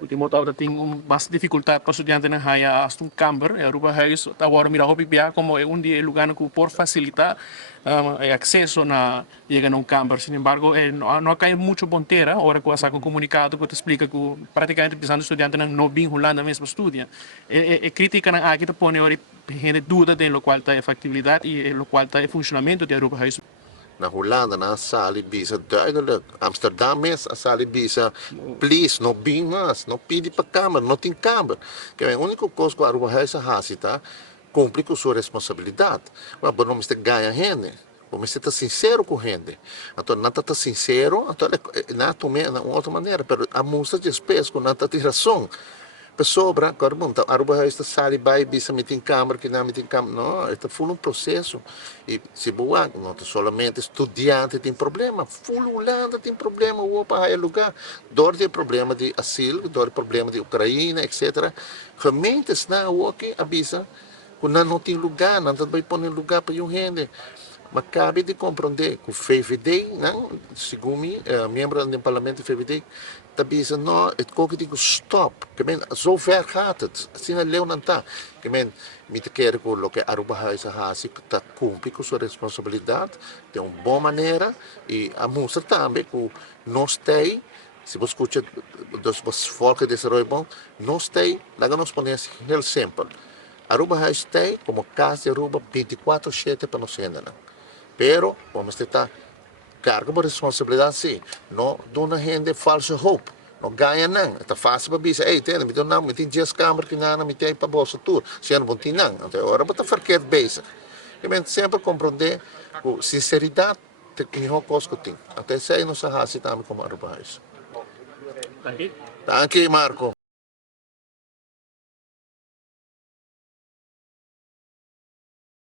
Ultimo taon tem mais dificuldade para estudante na haya hasta camber, Aruba Huis, agora mira hopi bia como é dia lugar que por facilitar acesso na chega num camber. Sin embargo, não cai muito ponteira, hora que eu comunicado que te explica que praticamente precisando estudante não bem Holanda mesmo estudia. Crítica na aqui te põe ora gente dúvida de lo qual tá factibilidade e lo qual tá funcionamento de Aruba Huis. Na Hollanda, na salibisa duidelijk. Amsterdam is a salibisa, please, no bingas, no pedi para câmara, não tem câmara. Que é a única coisa que a Aruba Huis tá, cumpre com sua responsabilidade. Mas não me ganha gente. Vamos estar sincero com a gente. Então, não está sincero, então, não tomei de uma outra maneira. Mas a música de espécie, não está de razão. Sobra, agora, a Aruba Huis sai, vai, bisa, me tem câmara, que não me tem câmara. Não, é um processo. E se boa, não é somente estudante tem problema, full Holanda tem problema, o para lugar. Dor tem problema de asilo, dor tem problema de Ucrânia, etc. Gementes na o que avisa, que não tem lugar, não vai pôr lugar para o gente. Mas cabe de compreender que o FVD, segundo mim, membro do parlamento do FVD, avisa, não, het koken digo stop. Zo ver gaat het. Assim a lei não está. Me quer que o que Aruba Huis está cumpre com sua responsabilidade de uma boa maneira e a música também que nós tem, se você escuta dos folks desse bom, nós tem, lá nós podemos heel simples. Aruba Huis tem como casa de Aruba 24/7 para nós ainda. Pero vamos tentar carga por responsabilidade sim. Não dá gente falsa hope. Não ganha não. É fácil para dizer, ei, tem, me não, me tem 10 câmeras que não me tem para bolsa tour. Se não tem não. Então agora vou verkeerd bezig. Eu sempre compreender com sinceridade tem que coisa que tem. Até sei não se também como Aruba Huis. Danke. Danke, Marco.